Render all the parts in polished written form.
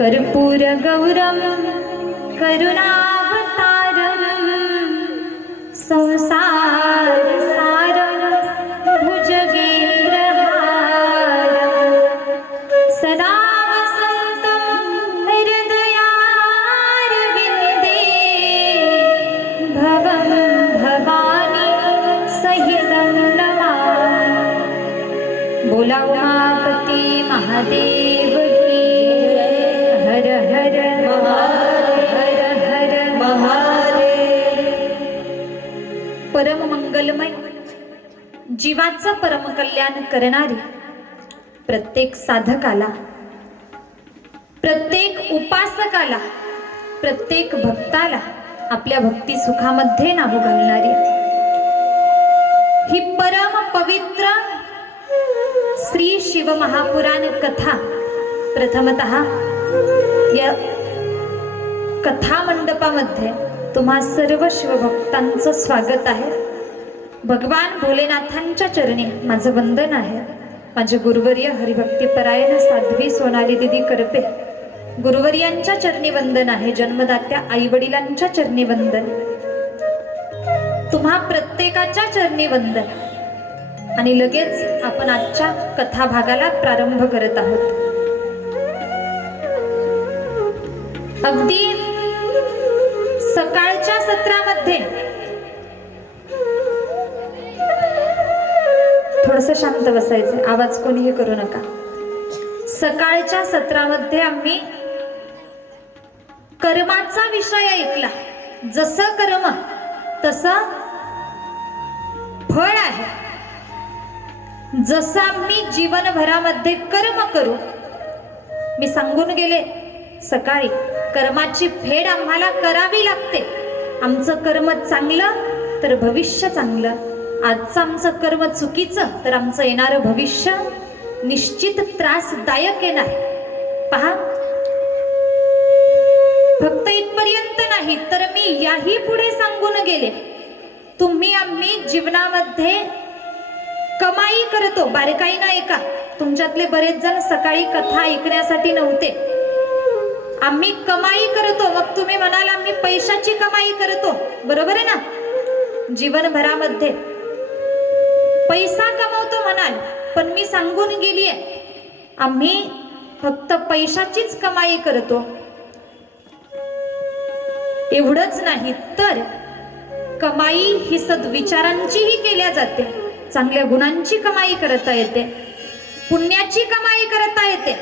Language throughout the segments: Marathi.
कर्पूरगौरं करुणावतारं संसारसारं भुजगेन्द्रहारं सदा वसन्तं हृदयारविन्दे भवं भवानी सहितं नमामि। बोला उमापति महादेव की हर हर महादेव, हर हर महादेव। परम मंगलमय जीवाचं परम कल्याण करणारी प्रत्येक साधकाला, प्रत्येक उपासकाला, प्रत्येक भक्ताला आपल्या भक्ती सुखामध्ये नाव घालणारी ही परम पवित्र श्री शिव महापुराण कथा प्रथमतः या कथा मंडपामध्ये तुम्हा सर्व शिवभक्तांचं स्वागत आहे। भगवान भोलेनाथांच्या चरणी माझं वंदन आहे। माझे गुरुवर्य हरिभक्तीपरायण साध्वी सोनाली दिदी करपे गुरुवर्यांच्या चरणी वंदन आहे। जन्मदात्या आई वडिलांच्या चरणी वंदन, तुम्हा प्रत्येकाच्या चरणी वंदन। आणि लगेच आपण आजच्या कथा भागाला प्रारंभ करत आहोत। अगदी सकाळच्या सत्रामध्ये थोडंसं शांत बसायचं, आवाज कोणीही करू नका। सकाळच्या सत्रामध्ये आम्ही कर्माचा विषय ऐकला। जसं कर्म तसं फळ आहे। जसं आम्ही जीवनभरामध्ये कर्म करू, मी सांगून गेले सकाळी, कर्माची फेड आम्हाला करावी लागते। आमचं कर्म चांगलं तर भविष्य चांगलं, आजचं आमचं कर्म चुकीचं तर आमचं येणारं भविष्य निश्चित त्रासदायक येणार। पहा, फक्त इथपर्यंत नाही तर मी याही पुढे सांगून गेले, तुम्ही आम्ही जीवनामध्ये कमाई करतो। बारकाई ना ऐका, तुमच्यातले बरेच जण सकाळी कथा ऐकण्यासाठी नव्हते। आम्ही कमाई करतो, मग तुम्ही म्हणाल आम्ही पैशाची कमाई करतो, बरोबर आहे ना? जीवनभरामध्ये पैसा कमवतो म्हणाल, पण मी सांगून गेलीये आम्ही फक्त पैशाचीच कमाई करतो। एवढंच नाही तर कमाई ही सद्विचारांचीही केल्या जाते, चांगल्या गुणांची कमाई करता येते, पुण्याची कमाई करता येते,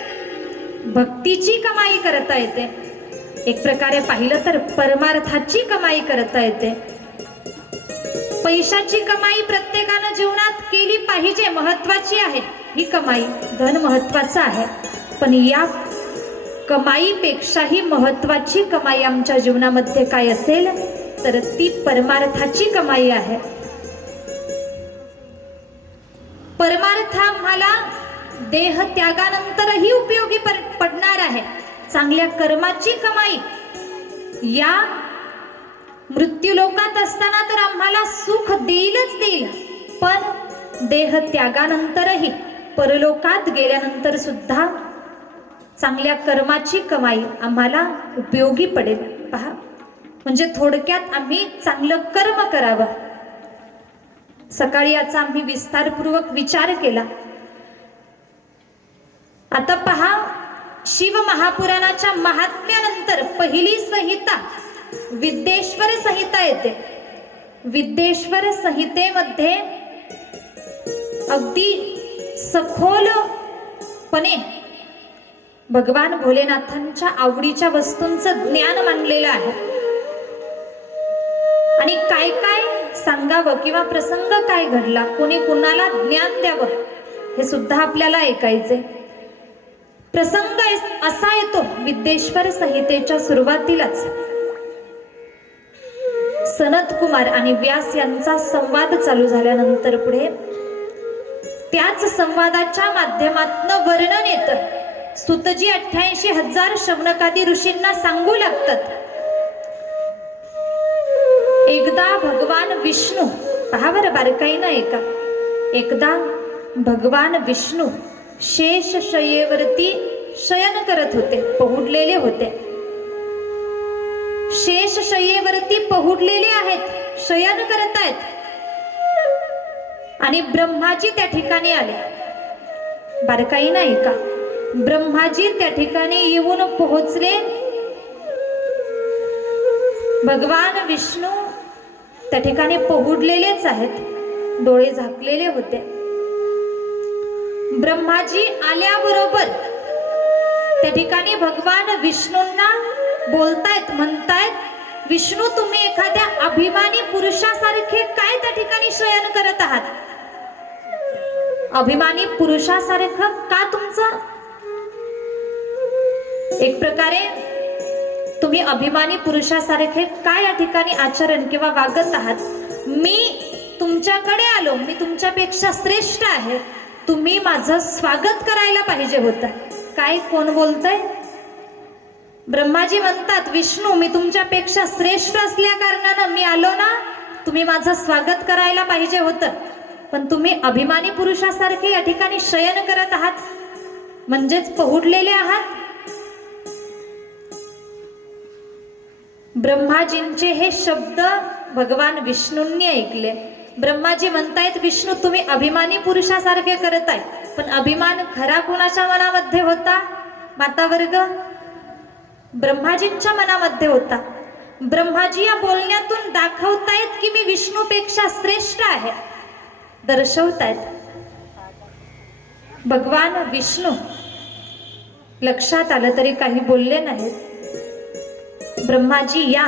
भक्तीची कमाई करता येते, एक प्रकारे पाहिलं तर परमार्थाची कमाई करता येते। पैशाची कमाई प्रत्येकानं जीवनात केली पाहिजे, महत्वाची आहे ही कमाई, धन महत्वाचं आहे। पण या कमाईपेक्षाही महत्वाची कमाई आमच्या जीवनामध्ये काय असेल तर ती परमार्थाची कमाई आहे। परमार्थ आम्हाला देह त्यागानंतरही उपयोगी पडणार आहे। चांगल्या कर्माची कमाई या मृत्यूलोकात असताना तर आम्हाला सुख देईलच देईल, पण देह त्यागानंतरही परलोकात गेल्यानंतर सुद्धा चांगल्या कर्माची कमाई आम्हाला उपयोगी पडेल। पहा, म्हणजे थोडक्यात आम्ही चांगलं कर्म करावं। सकाळी याचा आम्ही विस्तारपूर्वक विचार केला। आता पहा, शिव महापुराणाच्या महात्म्यानंतर पहिली संहिता विद्येश्वर संहिता येते। विद्येश्वर संहितेमध्ये अगदी सखोलपणे भगवान भोलेनाथांच्या आवडीच्या वस्तूंचं ज्ञान मांडलेलं आहे। आणि काय काय सांगावं किंवा प्रसंग काय घडला, कोणी कुणाला ज्ञान द्यावं हे सुद्धा आपल्याला ऐकायचे। प्रसंग असा येतो विद्येश्वर संहितेच्या सुरुवातीलाच, सनत कुमार आणि व्यास यांचा संवाद चालू झाल्यानंतर पुढे त्याच संवादाच्या माध्यमातून वर्णन येतं। सुतजी 88,000 शौनकादी ऋषींना सांगू लागतात, एकदा भगवान विष्णू, पहा बरं बारकाईनं ऐका, एकदा भगवान विष्णू शेष शय्येवरती शयन करत होते, पहुडलेले होते. शेष शय्येवरती पहुडलेले आहेत, शयन करतायत. आणि ब्रह्माजी त्या ठिकाणी आले. बारकाई नाही का, ब्रह्माजी त्या ठिकाणी येऊन पोहोचले. भगवान विष्णू त्या ठिकाणी पहुडलेलेच आहेत, डोळे झाकलेले होते. ब्रह्माजी आल्याबरोबर त्या ठिकाणी भगवान विष्णूंना बोलतायत, म्हणतायत, विष्णू तुम्ही एखाद्या अभिमानी पुरुषासारखे काय त्या ठिकाणी शयन करत आहात? अभिमानी पुरुषासारखं का तुमचं? एक प्रकारे तुम्ही अभिमानी पुरुषासारखे काय या ठिकाणी आचरण किंवा वागत आहात? मी तुमच्याकडे आलो, मी तुमच्यापेक्षा श्रेष्ठ आहे, तुम्ही माझं स्वागत करायला पाहिजे होतं. काय, कोण बोलतंय? ब्रह्माजी म्हणतात, विष्णू मी तुमच्यापेक्षा श्रेष्ठ असल्या कारणानं मी आलो ना, तुम्ही माझं स्वागत करायला पाहिजे होतं. पण तुम्ही अभिमानी पुरुषासारखे या ठिकाणी शयन करत आहात, म्हणजेच पहुडलेले आहात. ब्रह्माजींचे हे शब्द भगवान विष्णूंनी ऐकले. ब्रह्माजी म्हणतायत, विष्णू तुम्ही अभिमानी पुरुषासारखे करत आहे, पण अभिमान खरा कोणाच्या मनामध्ये होता? मातावर्ग, ब्रह्माजींच्या मनामध्ये होता. ब्रह्माजी या बोलण्यातून दाखवतायत की मी विष्णूपेक्षा श्रेष्ठ आहे, दर्शवतायत. भगवान विष्णू लक्षात आलं तरी काही बोलले नाहीत. ब्रह्माजी या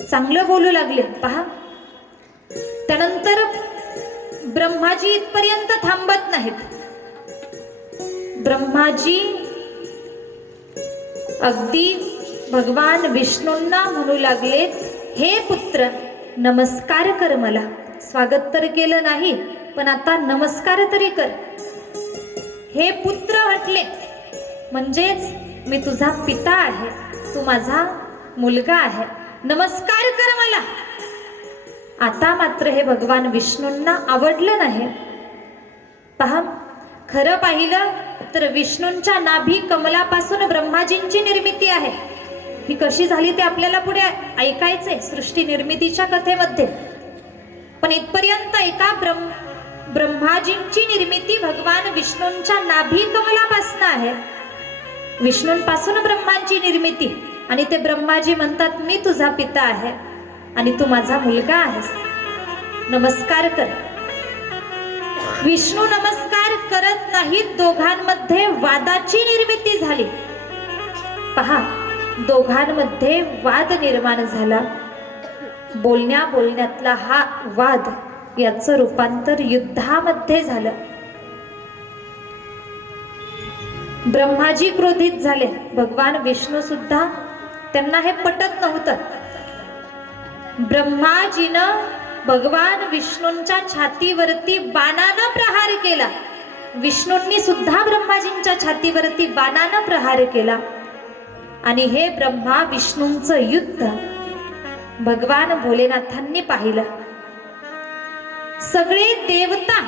चांगलं बोलू लागले. पहा, त्यानंतर ब्रह्माजी इथपर्यंत थांबत नाहीत. ब्रह्माजी अगदी भगवान विष्णूंना म्हणू लागले, हे पुत्र नमस्कार कर मला. स्वागत तर केलं नाही, पण आता नमस्कार तरी कर. हे पुत्र म्हटले, म्हणजेच मी तुझा पिता आहे, तू माझा मुलगा आहे, नमस्कार कर मला. आता मात्र हे भगवान विष्णूंना आवडलं नाही. पहा, खरं पाहिलं तर विष्णूंच्या नाभी कमलापासून ब्रह्माजींची निर्मिती आहे. ही कशी झाली ते आपल्याला पुढे ऐकायचंय सृष्टी निर्मितीच्या कथेमध्ये. पण इथपर्यंत एका ब्रह्माजींची निर्मिती भगवान विष्णूंच्या नाभी कमलापासून आहे. विष्णूंपासून ब्रह्मांची निर्मिती. आणि ते ब्रह्माजी म्हणतात, मी तुझा पिता आहे आणि तू माझा मुलगा आहेस, नमस्कार कर. विष्णू नमस्कार करत नाहीत. दोघांमध्ये वादाची निर्मिती झाली. पहा, दोघांमध्ये वाद निर्माण झाला. बोलण्यातला हा वाद, याचं रूपांतर युद्धामध्ये झालं. ब्रह्माजी क्रोधित झाले. भगवान विष्णू सुद्धा, त्यांना हे पटत नव्हतं. ब्रह्माजीनं भगवान विष्णूंच्या छातीवरती बाणानं प्रहार केला. विष्णूंनी सुद्धा ब्रह्माजींच्या छातीवरती बाणानं प्रहार केला. आणि हे ब्रह्मा विष्णूंचं युद्ध भगवान भोलेनाथांनी पाहिलं. सगळे देवता,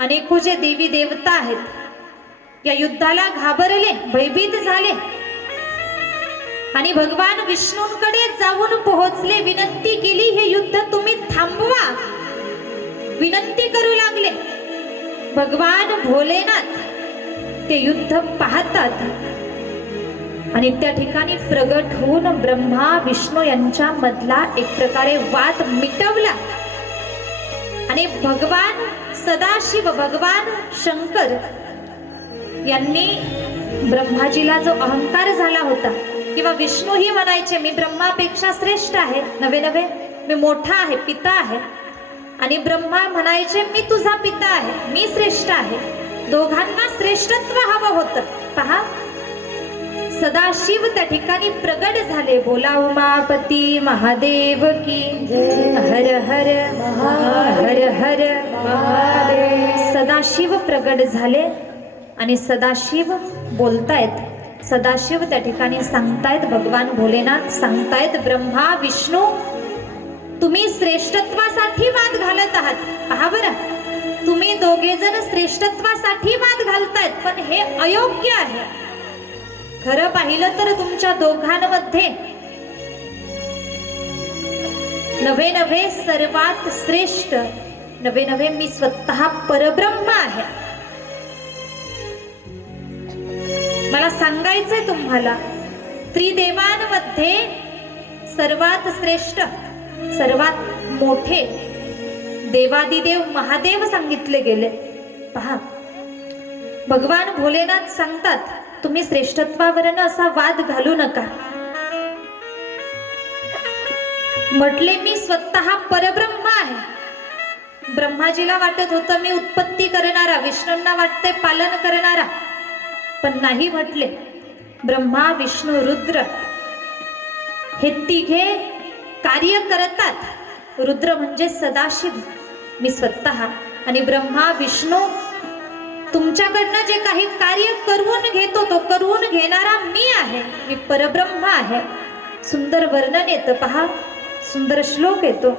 अनेको जे देवी देवता आहेत, या युद्धाला घाबरले, भयभीत झाले. आणि भगवान विष्णूंकडे जाऊन पोहोचले, विनंती केली, हे युद्ध तुम्ही थांबवा, विनंती करू लागले. भगवान भोलेनाथ ते युद्ध पाहतात आणि त्या ठिकाणी प्रगट होऊन ब्रह्मा विष्णू यांच्या मधला एक प्रकारे वाद मिटवला. आणि भगवान सदाशिव, भगवान शंकर यांनी ब्रह्माजीला जो अहंकार झाला होता, किंवा विष्णूही म्हणायचे मी ब्रह्मापेक्षा श्रेष्ठ आहे, नवे नवे मी मोठा आहे, पिता आहे. आणि ब्रह्मा म्हणायचे मी तुझा पिता आहे, मी श्रेष्ठ आहे. दोघांना श्रेष्ठत्व हवं होतं. पहा, सदाशिव त्या ठिकाणी प्रगट झाले. बोला उमापती महादेव की हर हर हर हर महादेव. सदाशिव प्रगट झाले आणि सदाशिव बोलतायत. सदाशिव त्या ठिकाणी सांगतायत, भगवान भोलेनाथ सांगतायत, ब्रह्मा विष्णू तुम्ही श्रेष्ठत्वासाठी वाद घालत आहात. पहा बरं, तुम्ही दोघे जण श्रेष्ठत्वासाठी वाद घालतायत, पण हे अयोग्य आहे. खरं पाहिलं तर तुमच्या दोघांमध्ये नवे नवे सर्वात श्रेष्ठ, नवे नवे मी स्वतः परब्रह्म आहे. मला सांगायचंय तुम्हाला, त्रिदेवांमध्ये सर्वात श्रेष्ठ, सर्वात मोठे देवादिदेव महादेव सांगितले गेले. पहा, भगवान भोलेनाथ सांगतात, तुम्ही श्रेष्ठत्वावरनं असा वाद घालू नका. म्हटले मी स्वतः परब्रह्म आहे. ब्रह्माजीला वाटत होतं मी उत्पत्ती करणारा, विष्णूंना वाटते पालन करणारा, पण नाही म्हटले. ब्रह्मा विष्णू रुद्र हे तिघे कार्य करतात. रुद्र म्हणजे सदाशिव, मी स्वतः, आणि ब्रह्मा विष्णू तुमच्याकडनं जे काही कार्य करून घेतो तो करून घेणारा मी आहे, मी परब्रह्म आहे. सुंदर वर्णन येतं पहा, सुंदर श्लोक येतो.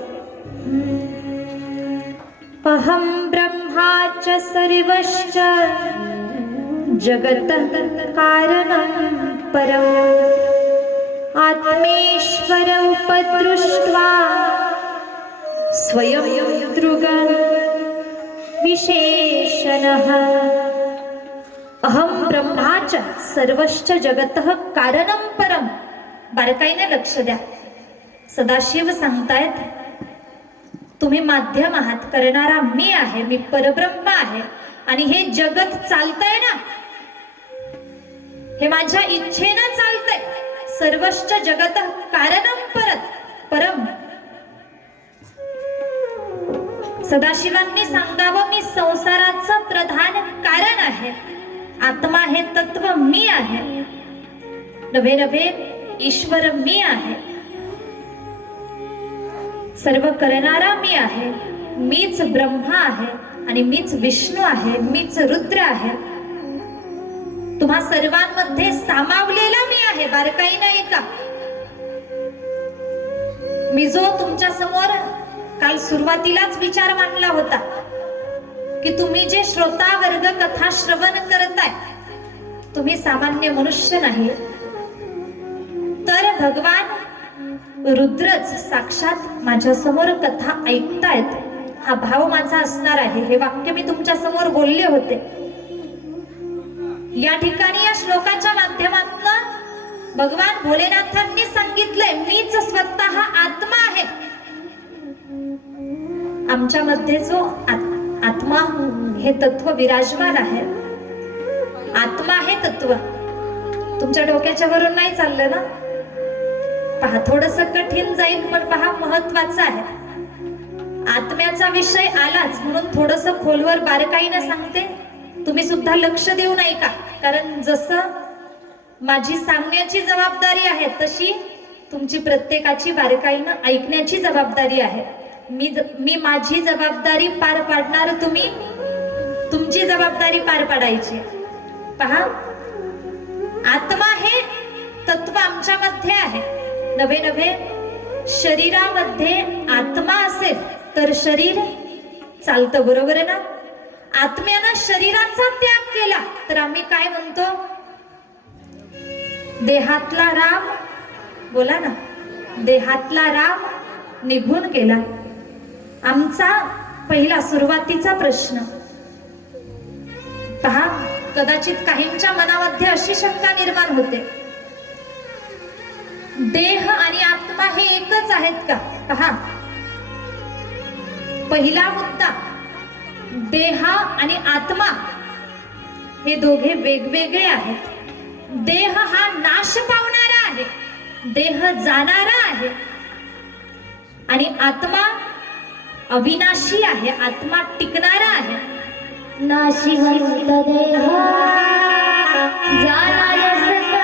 अहं ब्रह्माच सर्वश्च जगतः कारणं परम् आत्मेश्वर उपदृष्ट्वा स्वयं दृगं विशेषणः. अहं ब्रह्माच सर्वश्च जगतः कारणं परम. बारकाईने लक्ष द्या. सदाशिव सांगतायत, तुम्ही माध्यम आहात, करणारा मी आहे, मी परब्रह्म आहे, आणि हे जगत चालतंय ना, हे माझ्या इच्छेनं चालतंय. सर्वश्च जगतः कारणं परम. सदाशिवांनी सांगावं, मी संसाराचं प्रधान कारण आहे. आत्मा हे तत्व मी आहे, नवे नवे ईश्वर मी आहे, सर्व करणारा मी आहे, मीच ब्रह्मा आहे आणि मीच विष्णू आहे, मीच रुद्र आहे. तुम्हा सर्वांमध्ये सामावलेला मी आहे. बारकाई नाही का? मी जो तुमच्या समोर काल सुरुवातीलाच विचार मांडला होता की तुम्ही जे श्रोता वर्ग कथा श्रवण करताय, तुम्ही सामान्य मनुष्य नाही, तर भगवान रुद्रच साक्षात माझ्या समोर कथा ऐकतायत, हा भाव माझा असणार आहे. हे वाक्य मी तुमच्या समोर बोलले होते. या ठिकाणी या श्लोकाच्या माध्यमातून भगवान भोलेनाथांनी सांगितलंय, मीच स्वतः आत्मा आहे. आमच्यामध्ये जो आत्मा हे तत्व विराजमान आहे, आत्मा हे तत्व तुमच्या डोक्याच्या वरून नाही चाललं ना. पहा, थोडस कठीण जाईल, पण पहा महत्वाचं आहे. आत्म्याचा विषय आलाच म्हणून थोडस खोलवर बारकाईने सांगते. तुम्ही सुद्धा लक्ष देऊ नये का? कारण जसं माझी सांगण्याची जबाबदारी आहे तशी तुमची प्रत्येकाची बारकाईनं ऐकण्याची जबाबदारी आहे. मी माझी जबाबदारी पार पाडणार, तुम्ही तुमची जबाबदारी पार पाडायची. पहा, आत्मा हे तत्व आमच्यामध्ये आहे. नवे नवे शरीरामध्ये आत्मा असेल तर शरीर चालतं, बरोबर आहे ना? आत्म्यानं शरीराचा त्याग केला तर आम्ही काय म्हणतो? देहातला राम, बोला ना, देहातला राम निघून गेला. आमचा पहिला सुरुवातीचा प्रश्न पहा, कदाचित काहींच्या मनामध्ये अशी शंका निर्माण होते, देह आणि आत्मा हे एकच आहेत का? पहा, पहिला मुद्दा, देह आणि आत्मा हे दोघे वेगवेगळे आहेत. देह हा नाश पावणारा आहे, देह जाणारा आहे, आणि आत्मा अविनाशी आहे, आत्मा टिकणारा आहे. नाशिवंत देह जाणारे जाणारा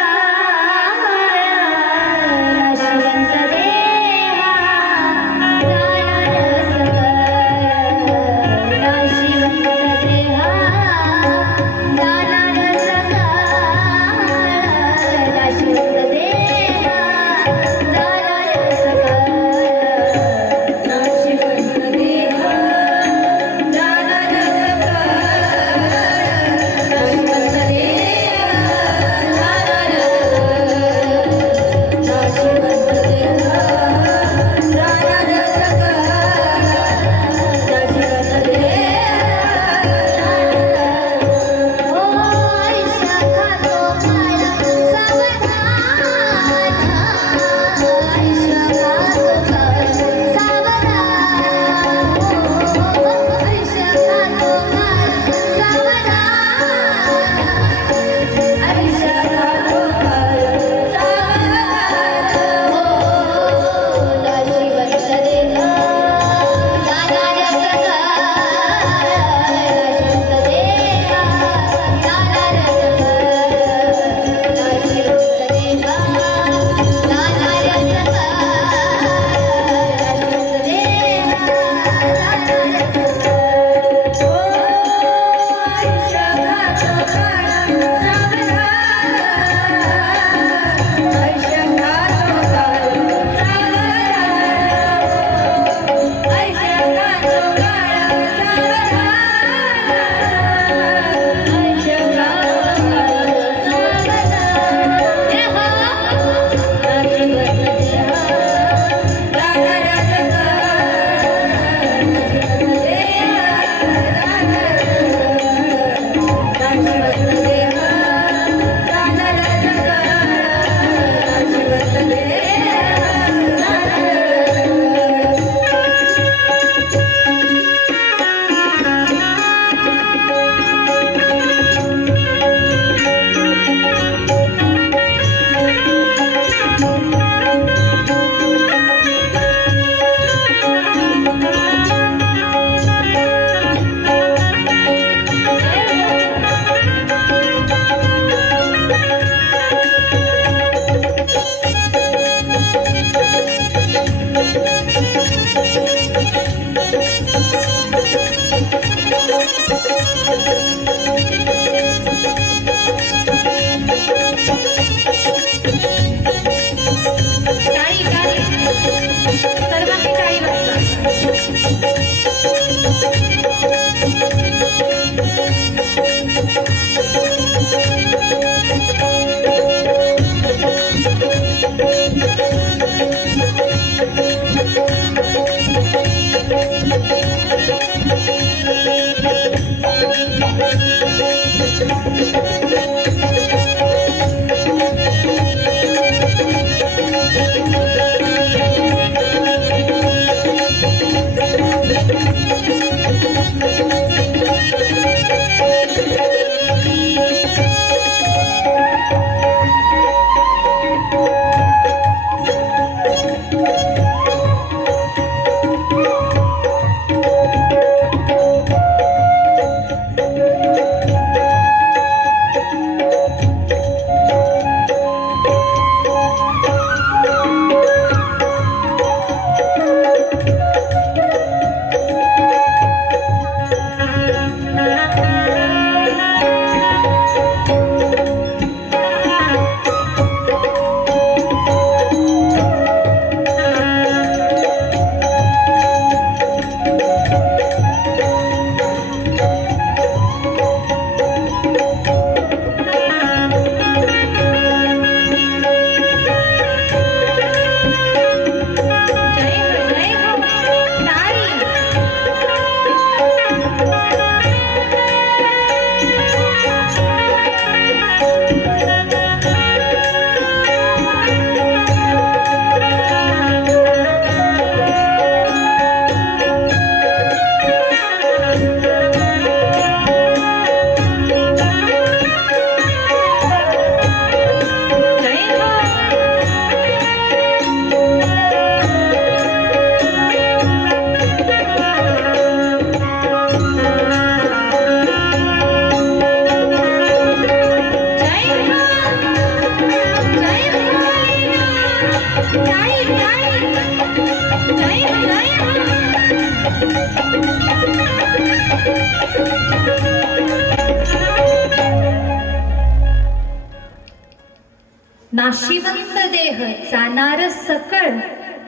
नाशिवंत देह जाणार सकळ,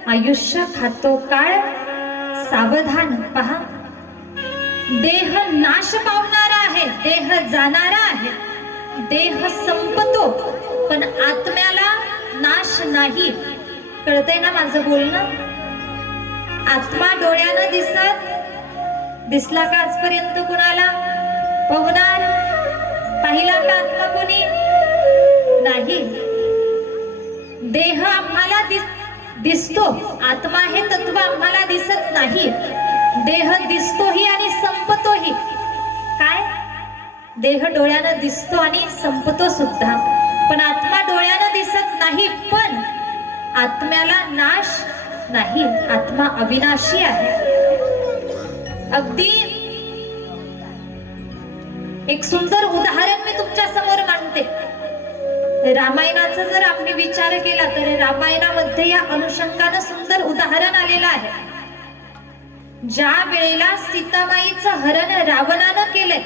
आयुष्य खातो काळ सावधान पहा. देह नाश पावणारा आहे, देह जाणारा आहे, देह संपतो, पण आत्म्याला नाश नाही. कळतंय ना माझं बोलणं? आत्मा डोळ्यानं दिसला का आजपर्यंत कुणाला? पवनार पाहिला का आत्मा कोणी? नाही. देह आम्हाला दिसतो, आत्मा हे तत्व आम्हाला दिसत नाही. देह दिसतोही आणि संपतोही. काय? देह डोळ्यानं दिसतो आणि संपतो सुद्धा, पण आत्मा डोळ्यानं दिसत नाही. पण आत्म्याला नाश नाही, आत्मा अविनाशी आहे. अगदी एक सुंदर उदाहरण मी तुमच्या समोर मांडते. रामायणाचा जर आम्ही विचार केला तर रामायणामध्ये या अनुषंगानं सुंदर उदाहरण आलेलं आहे. ज्या वेळेला सीताबाईचं हरण रावणानं केलंय,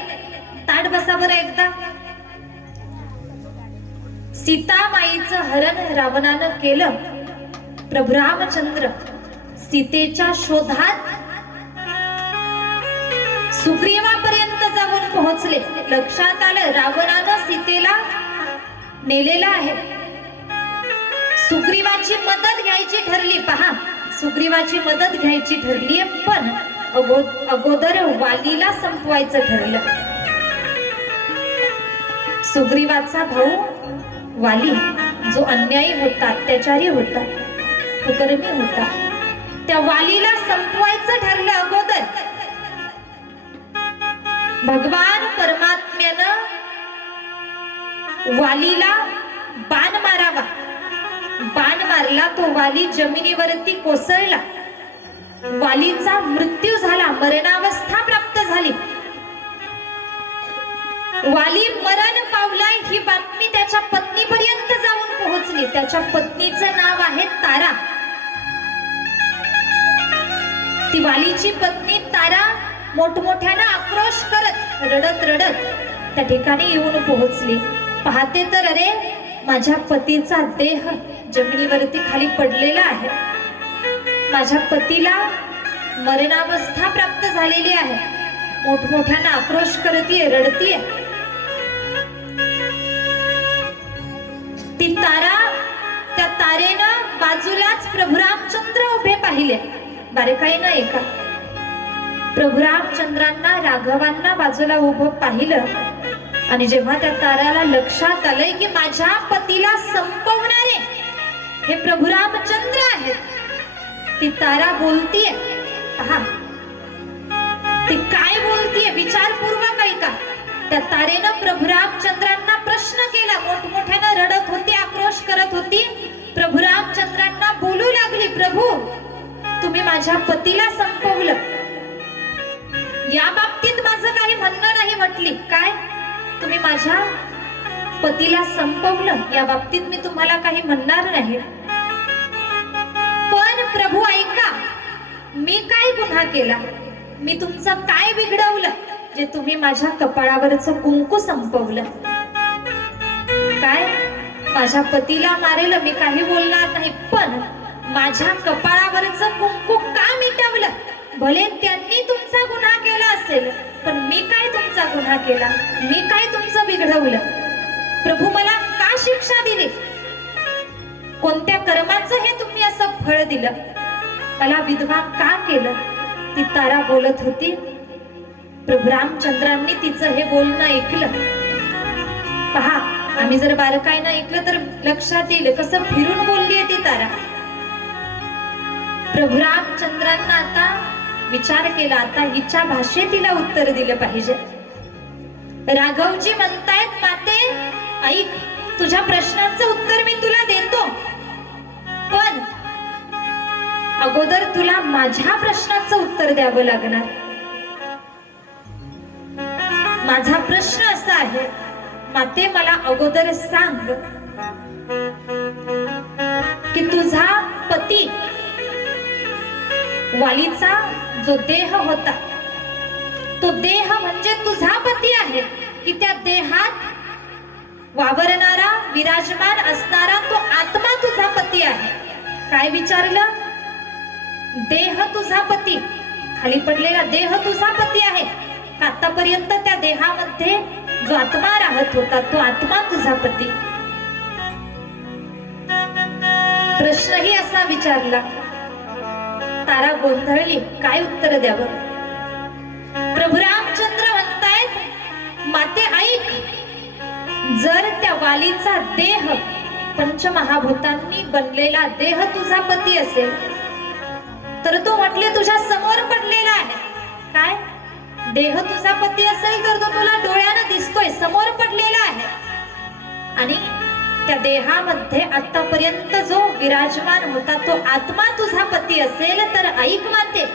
ताट बसा बरं एकदा. सीताबाईचं हरण रावणानं केलं. प्रभू रामचंद्र सीतेच्या शोधात सुग्रीवापर्यंत जाऊन पोहोचले. लक्षात आलं रावणानं सीतेला नेलेला आहे. सुग्रीवाची मदत घ्यायची ठरली. पहा, सुग्रीवाची मदत घ्यायची ठरली, पण अगोदर वालीला संपवायचं ठरलं. सुग्रीवाचा भाऊ वाली जो अन्यायी होता, अत्याचारी होता, कुकर्मी होता, त्या वालीला संपवायचं ठरलं अगोदर. भगवान परमात्म्यानं वालीला बाण मारावा. बाण मारला, तो वाली जमिनीवरती कोसळला. वालीचा मृत्यू झाला, मरणावस्था प्राप्त झाली. वाली मरण पावलाय ही बातमी त्याच्या पत्नीपर्यंत जाऊन पोहोचली. त्याच्या पत्नीचं नाव आहे तारा. ती वालीची पत्नी तारा मोठमोठ्यानं आक्रोश करत रडत रडत त्या ठिकाणी येऊन पोहोचली. पाहते तर अरे, माझ्या पतीचा देह जमिनीवरती खाली पडलेला आहे. माझ्या पतीला मरणावस्था प्राप्त झालेली आहे. मोठमोठ्यानं आक्रोश करतीये, रडतीये. ती तारा, त्या तारेनं बाजूलाच प्रभू रामचंद्र उभे पाहिले. बारकाईनं ऐका. प्रभू रामचंद्रांना, राघवांना बाजूला उभं पाहिलं आणि जेव्हा त्या ताराला लक्षात आलंय की माझ्या पतीला संपवणारे हे प्रभू रामचंद्र आहेत, ती तारा बोलतीये. पहा ती काय बोलतीये, विचारपूर्वक ऐका. त्या तारेनं प्रभू रामचंद्रांना प्रश्न केला. मोठमोठ्यानं रडत होती, आक्रोश करत होती. प्रभू रामचंद्रांना बोलू लागली, प्रभू तुम्ही माझ्या पतीला संपवलं, या बाबतीत माझं काही म्हणणं नाही. म्हटली काय? तुम्ही माझ्या पतीला संपवलं, या बाबतीत मी तुम्हाला काही म्हणणार नाही. पण प्रभू ऐका, मी काय गुन्हा केला? मी तुमचं काय बिघडवलं जे तुम्ही माझ्या कपाळावरचं कुंकू संपवलं? काय? माझ्या पतीला मारेल, मी काही बोलणार नाही, पण माझ्या कपाळावरचं कुंकू का मिटवलं? भले त्यांनी तुमचा गुन्हा केला असेल, पण मी काय तुमचा गुन्हा केला? मी काय तुमचं बिघडवलं? प्रभू मला का शिक्षा दिली? कोणत्या कर्माचं हे तुम्ही असं फळ दिलं? मला विधवा का केलं? ती तारा बोलत होती. प्रभू रामचंद्रांनी तिचं हे बोलणं ऐकलं. पहा, आम्ही जर बारकाईनं ऐकलं तर लक्षात येईल कसं फिरून बोलली ती तारा. प्रभू रामचंद्रांना आता विचार केला, आता हिच्या भाषेत तिला उत्तर दिलं पाहिजे. राघवजी म्हणतायत, माते ऐक, तुझ्या प्रश्नांचं उत्तर मी तुला देतो, पण अगोदर तुला माझ्या प्रश्नाचं उत्तर द्यावं लागणार. माझा प्रश्न असा आहे, माते मला अगोदर सांग की तुझा पती वालीचा जो देह होता, तो देह म्हणजे तुझा पती आहे की त्या देहात वावरणारा विराजमान असणारा तो आत्मा तुझा पती आहे. काय विचारलं? देह तुझा पती, खाली पडलेला देह तुझा पती आहे. आतापर्यंत त्या देहामध्ये जो आत्मा राहत होता तो आत्मा तुझा पती. प्रश्नही असा विचारला. तारा गोंधळली, काय उत्तर द्यावं. प्रभू रामचंद्र म्हणतायत, माते ऐक, जर त्या वालीचा देह पंचमहाभूतांनी बनलेला देह तुझा पती असेल तर तो म्हटले तुझ्या समोर पडलेला आहे. काय? देह तुझा पती असेल तर तो तुला डोळ्यानं दिसतोय, समोर पडलेला आहे. आणि त्या देहामध्ये आतापर्यंत जो विराजमान होता तो आत्मा तुझा पती असेल तर ऐक माते,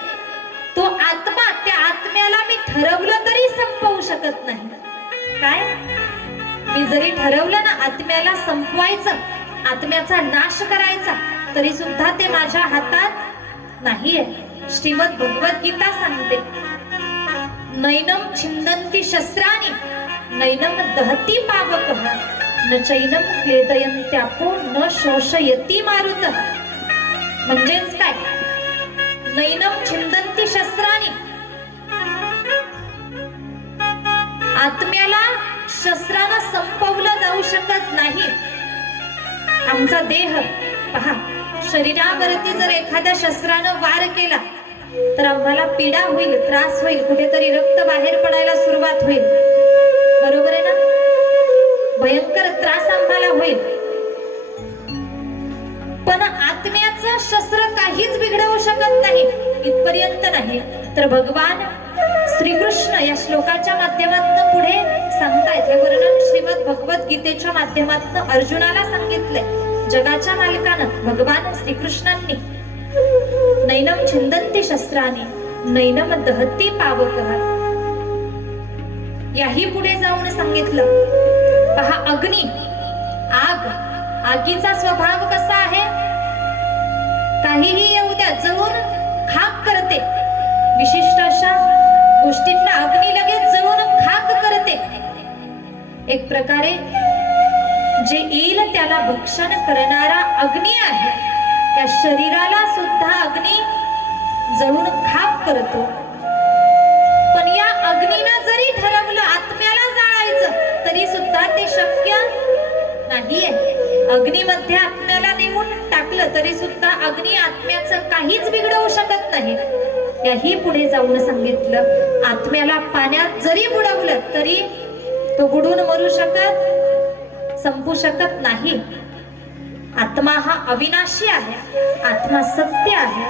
तो आत्मा, त्या आत्म्याला मी ठरवलं तरी संपवू शकत नाही. काय? मी जरी ठरवलं ना आत्म्याला संपवायचं, आत्म्याचा नाश करायचा, तरी सुद्धा ते माझ्या हातात नाहीये. श्रीमद भगवद्गीता सांगते, नैनम छिंदन्ति शस्त्राणि नैनम दहति पावकः न चैनम क्लेदयन्त्यापो न शोषयति मारुतः. म्हणजेच काय? नैनम छिंदन्ति शस्त्राणि, आत्म्याला शस्त्रानं संपवलं जाऊ शकत नाही. आमचा देह पहा, शरीरावरती जर एखाद्या शस्त्रानं वार केला तर आम्हाला पीडा होईल, त्रास होईल, कुठेतरी रक्त बाहेर पडायला सुरुवात होईल. बरोबर आहे ना? भयंकर त्रास आम्हाला होईल. पण आत्म्याचं शस्त्र काहीच बिघडवू शकत नाही, इथपर्यंत नाही. तर भगवान श्रीकृष्ण या श्लोकाच्या माध्यमातून पुढे सांगतायत. हे वर्णन श्रीमद भगवद्गीतेच्या माध्यमातून अर्जुनाला सांगितलंय. जगाच्या मालकानं भगवान श्रीकृष्णांनी नैनम छिंदन्ति शस्त्राणि नैनम दहति पावकः याही पुढे जाऊन सांगितलं. पहा, अग्नी, आग, आगीचा स्वभाव कसा आहे? काहीही येऊ द्या, जळून खाक करते. विशिष्ट अशा गोष्टींना अग्नी लगेच जळून खाक करते. एक प्रकारे जे येईल त्याला भक्षण करणारा अग्नी आहे, त्या शरीराला सुद्धा अग्नी जळून खाक करतो. पण या अग्नीनं जरी ठरवलं आत्म्याला जाळायचं तरी सुद्धा ते शक्य नाहीये. अग्नीमध्ये आत्म्याला नेऊन टाकलं तरी सुद्धा अग्नी आत्म्याचं काहीच बिघडवू शकत नाही. याही पुढे जाऊन सांगितलं, आत्म्याला पाण्यात जरी बुडवलं तरी तो बुडून मरू शकत, संपू शकत नाही. आत्मा हा अविनाशी आहे, आत्मा सत्य आहे,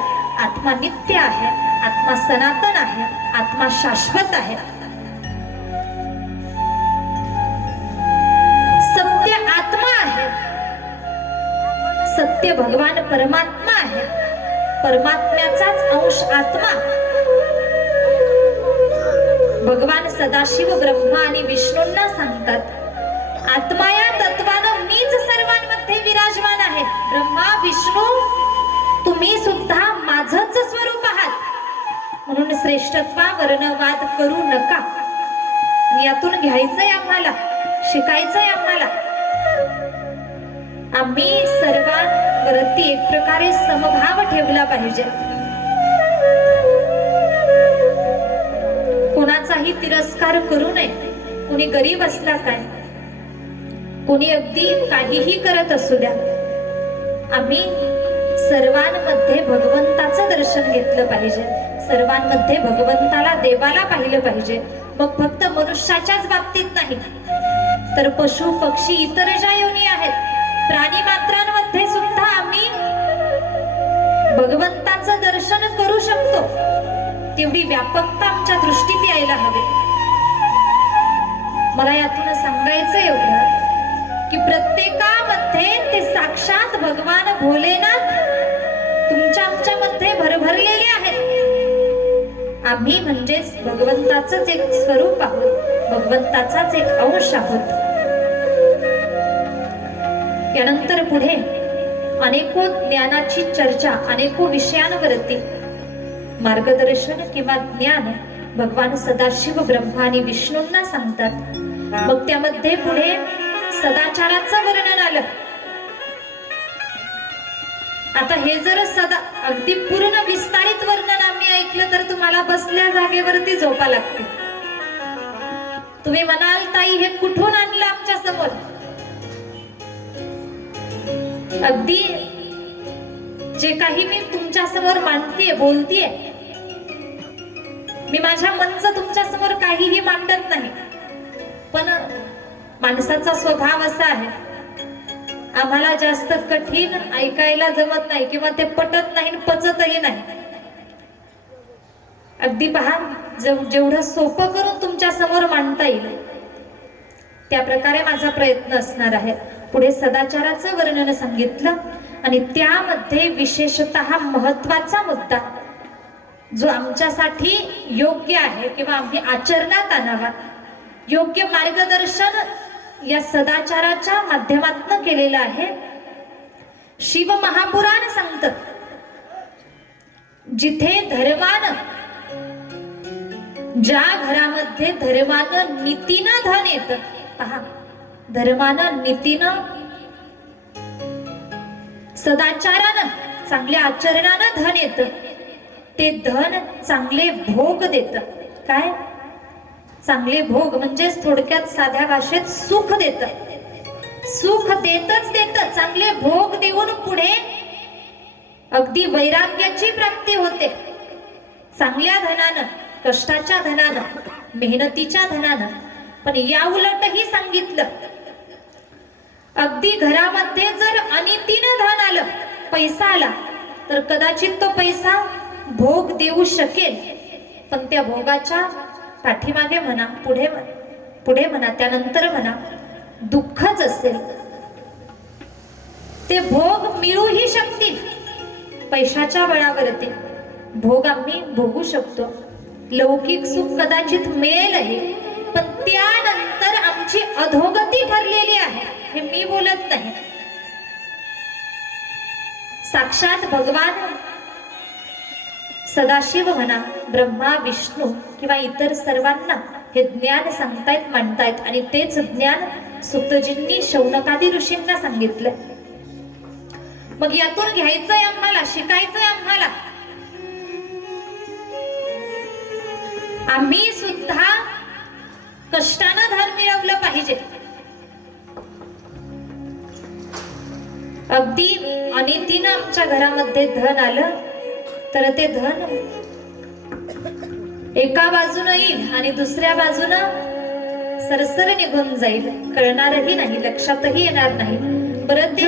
आत्मा नित्य आहे, आत्मा सनातन आहे, आत्मा शाश्वत आहे. सत्य आत्मा आहे, सत्य भगवान परमात्मा आहे, परमात्म्याचाच अंश आत्मा. भगवान सदाशिव ब्रह्मा आणि विष्णूंना सांगतात, आत्मा या तत्वानं मीच सर्वांमध्ये विराजमान आहे. ब्रह्मा विष्णू तुम्ही सुद्धा माझंच स्वरूप आहात. म्हणून श्रेष्ठत्वावरन वाद करू नका. यातून घ्यायचंय आम्हाला, शिकायचंय आम्हाला. आम्ही सर्वांवरती एक प्रकारे समभाव ठेवला पाहिजे. कोणाचाही तिरस्कार करू नये. कोणी गरीब असला काय, कोणी अगदी काहीही करत असू द्या, आम्ही सर्वांमध्ये भगवंताचं दर्शन घेतलं पाहिजे. सर्वांमध्ये भगवंताला, देवाला पाहिलं पाहिजे. मग फक्त मनुष्याच्याच बाबतीत नाही, तर पशु पक्षी इतर ज्या योनी आहेत, प्राणी मात्रांमध्ये सुद्धा आम्ही भगवंताचं दर्शन करू शकतो. तेवढी व्यापकता आमच्या दृष्टीत यायला हवी. मला यातून सांगायचं एवढं की प्रत्येकामध्ये ते साक्षात भगवान भोलेनाथ तुमच्या आमच्यामध्ये भरभरलेले आहेत. आम्ही म्हणजेच भगवंताचंच एक स्वरूप आहोत, भगवंताचाच एक अंश आहोत. यानंतर पुढे अनेको ज्ञानाची चर्चा, अनेको विषयांवरती मार्गदर्शन किंवा ज्ञान भगवान सदाशिव ब्रह्मा आणि विष्णूंना सांगतात. मग त्यामध्ये पुढे सदाचाराचं वर्णन आलं. आता हे जर सदा अगदी पूर्ण विस्तारित वर्णन आम्ही ऐकलं तर तुम्हाला बसल्या जागेवरती झोपा लागते. तुम्ही म्हणाल ताई हे कुठून आणलं आमच्या समोर. अगदी जे काही मी तुमच्या समोर मांडतीये बोलतीये, मी माझ्या मनचं तुमच्या समोर काहीही मांडत नाही. पण माणसाचा स्वभाव असा आहे, आम्हाला जास्त कठीण ऐकायला जमत नाही किंवा ते पटत नाही, पचतही नाही. अगदी पहा, जेवढं सोपं करून तुमच्या समोर मांडता येईल त्या प्रकारे माझा प्रयत्न असणार आहे. पुढे सदाचाराचं वर्णन सांगितलं आणि त्यामध्ये विशेषतः महत्वाचा मुद्दा जो आमच्यासाठी योग्य आहे किंवा आम्ही आचरणात आणावा, योग्य मार्गदर्शन या सदाचाराच्या माध्यमातून केलेलं आहे. शिव महापुराण सांगतं, जिथे धर्मानं, ज्या घरामध्ये धर्मानं नीतीनं धन येतं, पहा धर्मानं नीतीनं सदाचारानं चांगल्या आचरणानं धन येतं, ते धन चांगले भोग देतं. काय चांगले भोग म्हणजेच थोडक्यात साध्या भाषेत सुख देतं. सुख देतच देतं, चांगले भोग देऊन पुढे अगदी वैराग्याची प्राप्ती होते. चांगल्या धनानं, कष्टाच्या धनानं, मेहनतीच्या धनानं. पण या उलटही सांगितलं, अगदी घरामध्ये जर अनितीनं धन आलं, पैसा आला, तर कदाचित तो पैसा भोग देऊ शकेल, पण त्या भोगाच्या पाठीमागे म्हणा, पुढे म्हणा, त्यानंतर म्हणा दुःखच असेल. ते भोग मिळूही शकतील, पैशाच्या बळावरती भोग आम्ही भोगू शकतो, लौकिक सुख कदाचित मिळेलही, पण त्यानंतर आमची अधोगती ठरलेली आहे. हे मी बोलत नाही, साक्षात भगवान सदाशिव म्हणा, ब्रह्मा विष्णू किंवा इतर सर्वांना हे ज्ञान सांगतायत, मांडतायत. आणि तेच ज्ञान सुतजींनी शौनकादी ऋषींना सांगितलं. मग यातून घ्यायचंय आम्हाला, शिकायचंय आम्हाला. आम्ही सुद्धा कष्टानं धन मिळवलं पाहिजे. अगदी अनितीनं आमच्या घरामध्ये धन आलं तर ते धन एका बाजूनं येईल आणि दुसऱ्या बाजूनं सरसर निघून जाईल, कळणारही नाही, लक्षातही येणार नाही. परत ते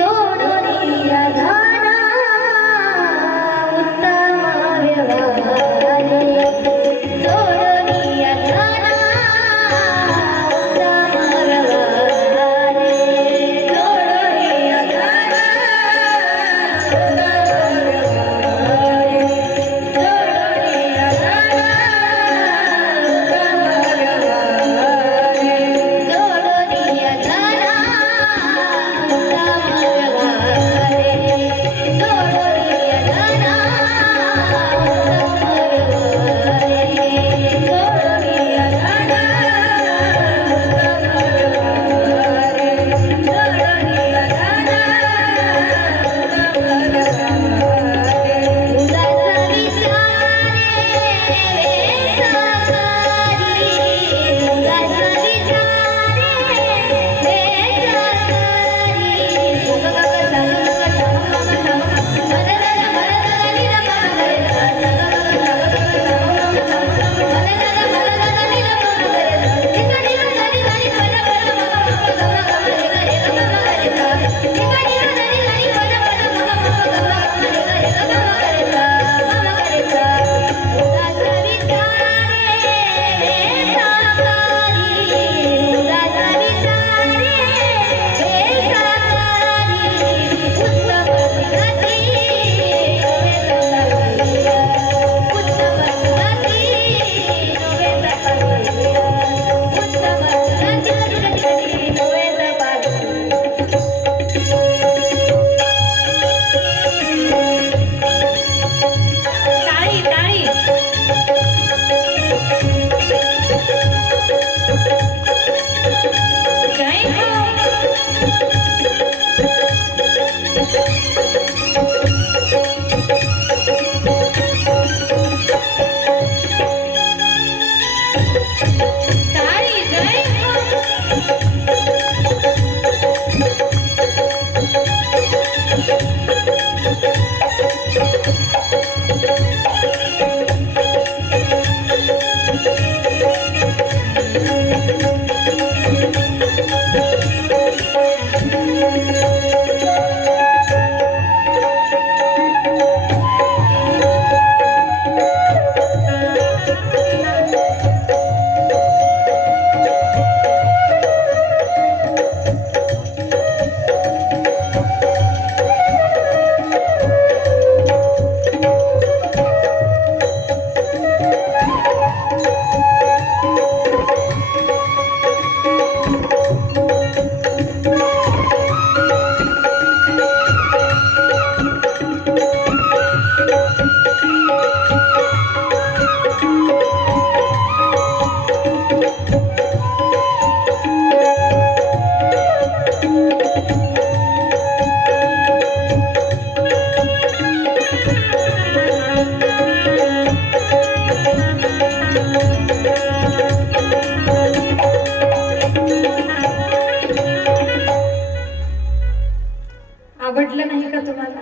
आवडलं नाही का तुम्हाला?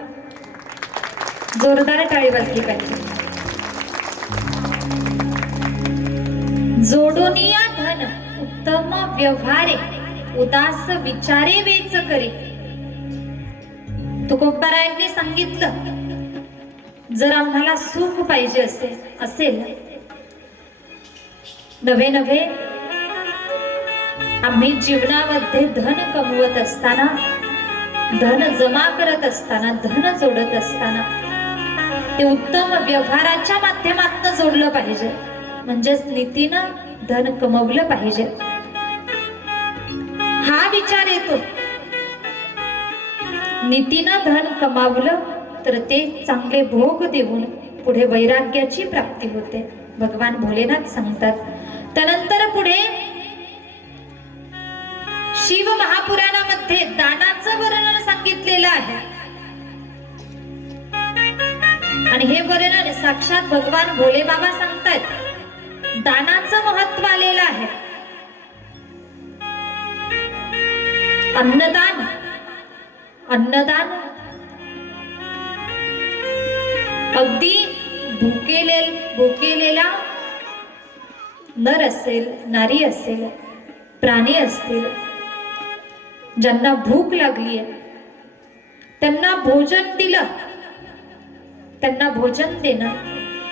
जोरदार टाळी वाजली पाहिजे. जोडोनिया धन उत्तम व्यवहारे उदास विचारे वेच करे. तुकोबारायांनी सांगितलं, जर आम्हाला सुख पाहिजे असेल नवे नवे आम्ही जीवनामध्ये धन कमवत असताना, धन जमा करत असताना, धन जोडत असताना ते उत्तम व्यवहाराच्या माध्यमातून जोडलं पाहिजे. म्हणजेच नीतीनं धन कमवलं पाहिजे हा विचार येतो. नीतीनं धन कमावलं तर ते चांगले भोग देऊन पुढे वैराग्याची प्राप्ती होते. भगवान भोलेनाथ सांगतात. त्यानंतर पुढे शिव महापुराणामध्ये दानाचं वर्णन सांगितलेलं आहे आणि हे वर्णन साक्षात भगवान भोले बाबा सांगतात. दानाचं महत्व आलेलं आहे. अन्नदान, अन्नदान अगदी भुकेलेला नर असेल, नारी असेल, प्राणी असतील, ज्यांना भूक लागली आहे त्यांना भोजन दिलं, त्यांना भोजन देणं,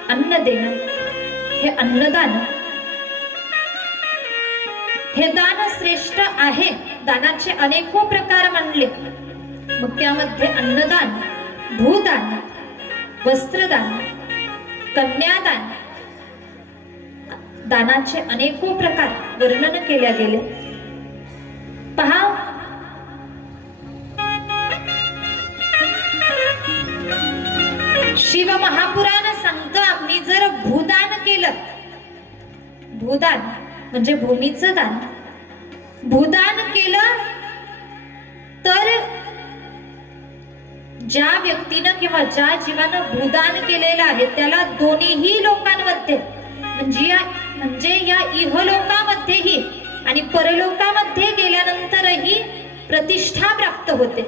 अन्न देणं हे अन्नदान. हे दान श्रेष्ठ आहे. दानाचे अनेको प्रकार मानले. मग त्यामध्ये अन्नदान, भूदान, वस्त्रदान, कन्यादान, दानाचे अनेको प्रकार वर्णन केले गेले. पहा, शिव महापुराण सांगतं, आम्ही जर भूदान केलं, भूदान म्हणजे भूमीचं दान, भूदान केलं तर ज्या व्यक्तीनं किंवा ज्या जीवानं भूदान केलेलं आहे त्याला दोन्हीही लोकांमध्ये म्हणजे या इहलोकामध्येही आणि परलोकामध्ये गेल्यानंतरही प्रतिष्ठा प्राप्त होते.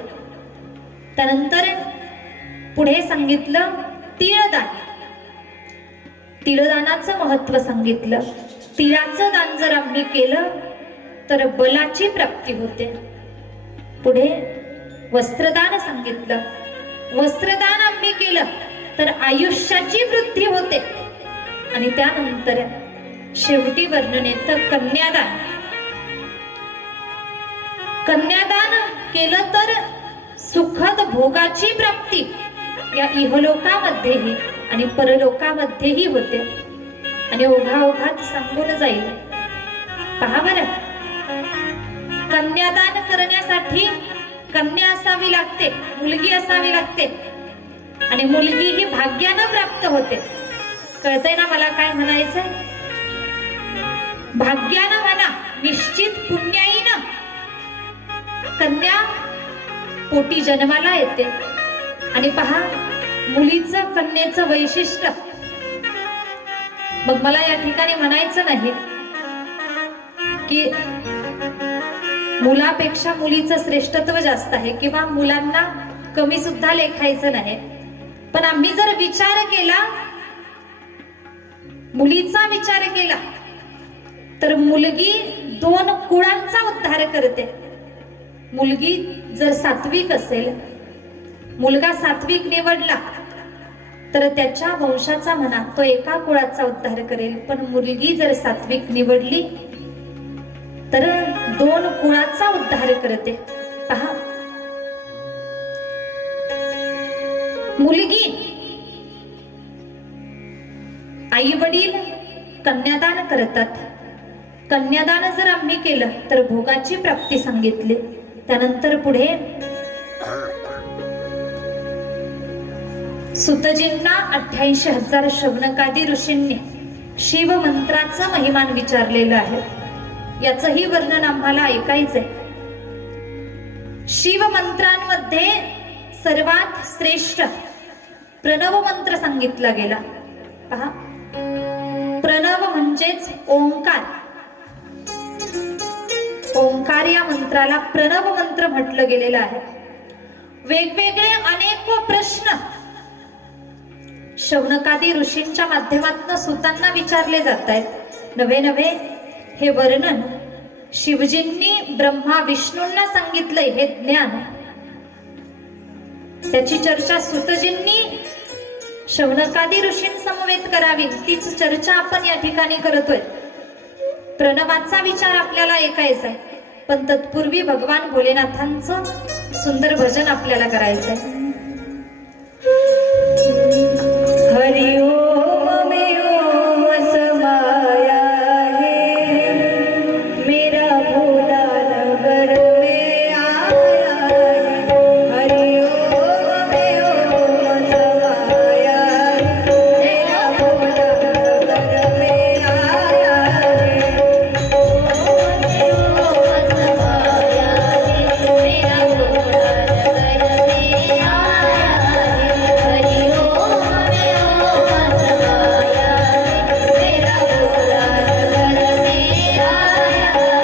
त्यानंतर पुढे सांगितलं तिळदान. तिळदानाचं महत्व सांगितलं. तिळाचं दान जर आम्ही केलं तर बलाची प्राप्ती होते. पुढे वस्त्रदान सांगितलं. वस्त्रदान आम्ही केलं तर आयुष्याची वृद्धी होते. आणि त्यानंतर शेवटी वर्णन येतं कन्यादान. कन्यादान केलं तर सुखद भोगाची प्राप्ती या इहलोकामध्येही आणि परलोकामध्येही होते. आणि ओघाओघात सांगून जाईल. पहा बरं, कन्यादान करण्यासाठी कन्या असावी लागते, मुलगी असावी लागते आणि मुलगी ही भाग्यानं प्राप्त होते. कळतंय ना मला काय म्हणायचंय? भाग्यानं म्हणा, निश्चित पुण्याईनं कन्या पोटी जन्माला येते. आणि पहा, मुलीचं कन्येचं वैशिष्ट्य. मग मला या ठिकाणी म्हणायचं नाही की मुलापेक्षा मुलीचं श्रेष्ठत्व जास्त आहे किंवा मुलांना कमी सुद्धा लेखायचं नाही. पण आम्ही जर विचार केला, मुलीचा विचार केला तर मुलगी दोन कुळांचा उद्धार करते. मुलगी जर सात्विक असेल, मुलगा सात्विक निवडला तर त्याच्या वंशाचा म्हणा तो एका कुळाचा उद्धार करेल. पण मुलगी जर सात्विक निवडली तर दोन कुळाचा उद्धार करते. पहा, मुलगी, आई वडील कन्यादान करतात. कन्यादान जर आम्ही केलं तर भोगाची प्राप्ती सांगितली. त्यानंतर पुढे सुतजींना 88,000 शौनकादी ऋषींनी शिव मंत्राचं महिमान विचारलेलं आहे. याचंही वर्णन आम्हाला ऐकायचंय. शिव मंत्रांमध्ये सर्वात श्रेष्ठ प्रणव मंत्र सांगितला गेला. पहा, प्रणव म्हणजेच ओंकार. ओंकार या मंत्राला प्रणव मंत्र म्हटलं गेलेलं आहे. वेगवेगळे अनेक प्रश्न शौनकादी ऋषींच्या माध्यमातून सुतांना विचारले जात आहेत. नवे नवे हे वर्णन शिवजींनी ब्रह्मा विष्णूंना सांगितलंय हे ज्ञान, त्याची चर्चा सुतजींनी शौनकादी ऋषींसमवेत करावी, तीच चर्चा आपण या ठिकाणी करतोय. प्रणवाचा विचार आपल्याला ऐकायचा आहे, पण तत्पूर्वी भगवान भोलेनाथांचं सुंदर भजन आपल्याला करायचंय. हरि ओम में ओम समाया है, मेरा भोला नगर में आया है. हरि ओम में ओम समाया है, मेरा भोला नगर में आया है. ओम में ओम समाया है, मेरा भोला नगर में आया है. हरि ओम में ओम समाया है, मेरा भोला नगर में आया है.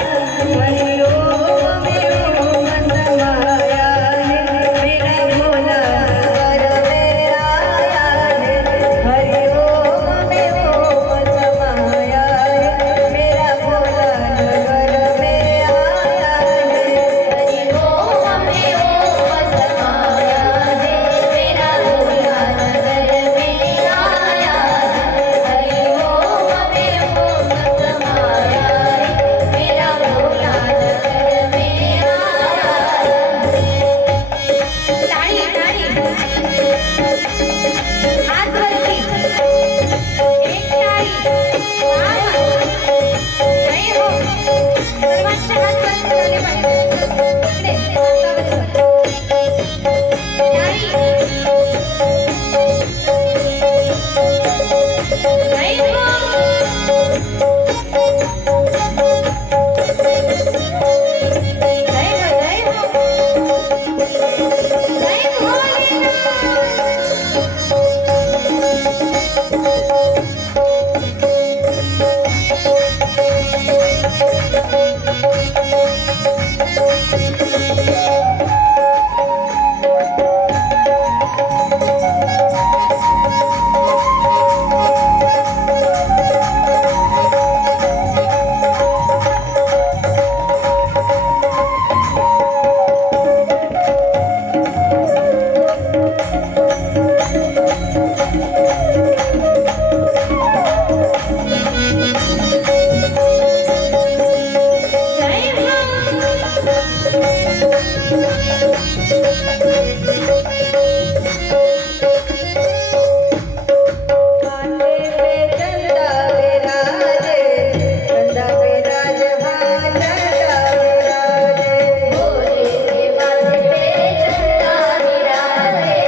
हरि ओम में ओम समाया है, मेरा भोला नगर में आया है. हरि ओम में ओम समाया है, मेरा भोला नगर में आया है. हरि ओम में ओम समाया है, मेरा भोला नगर में आया है. हरि ओम में ओम समाया है, मेरा भोला नगर में आया है. टाळी टाळी हात वरती, एक टाळी, वा वा. जय हो. सर्वांचे हात वरती झाले पाहिजे. इकडे हातावर टाळी. जय हो. जय हो, जय हो. जय भोलेनाथ. जय कांधे पे चंदा विराजे, चंदा विराज भाई चंदा विराजे. भोले के माथे पे चंदा विराजे,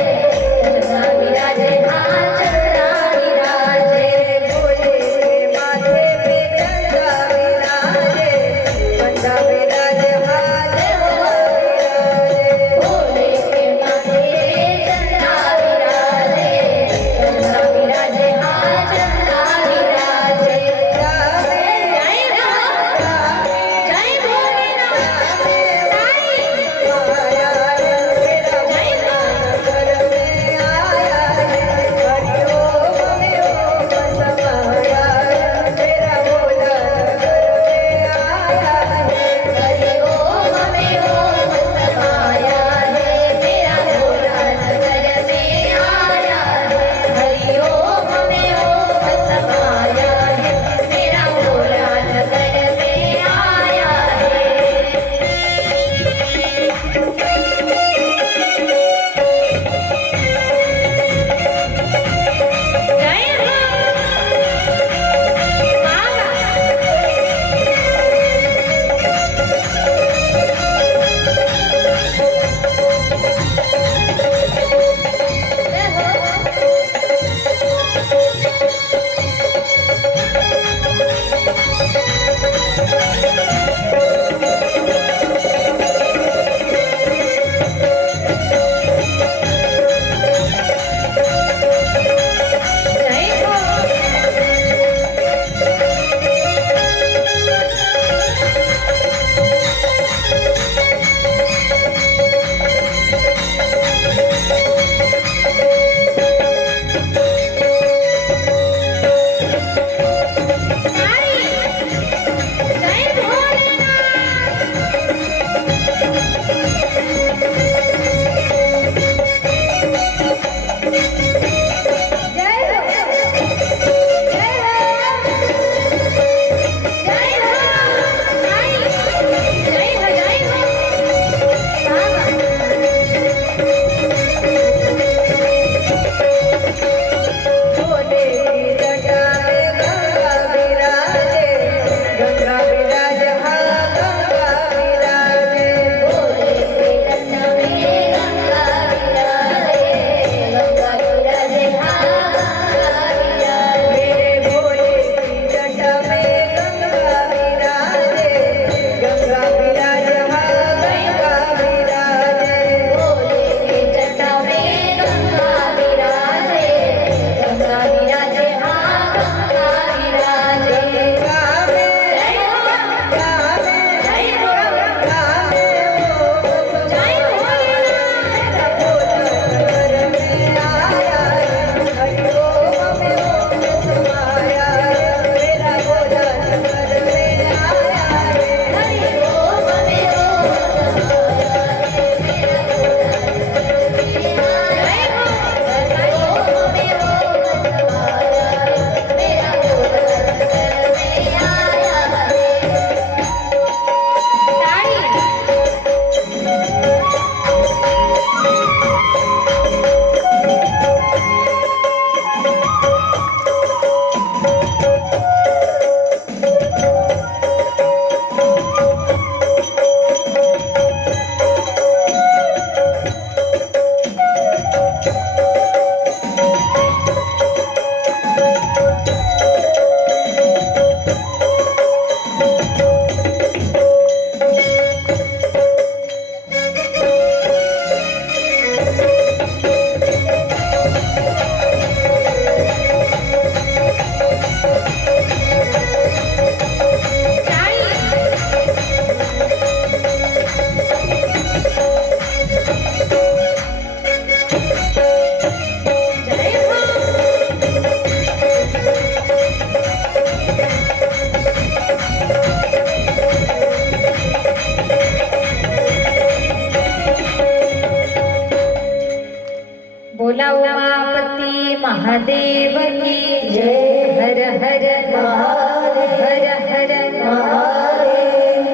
बोला उमापती महादेव की जय. हर हर महादेव, हर हर महादेव.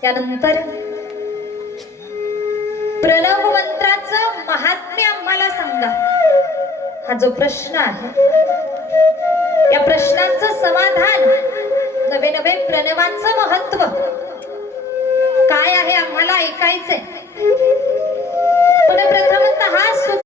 त्यानंतर प्रणव मंत्राचं महात्म्य आम्हाला सांगा, हा जो प्रश्न आहे या प्रश्नाचं समाधान, नवे नवे प्रणवाचं महत्व काय आहे आम्हाला ऐकायचंय. पण प्रथमतः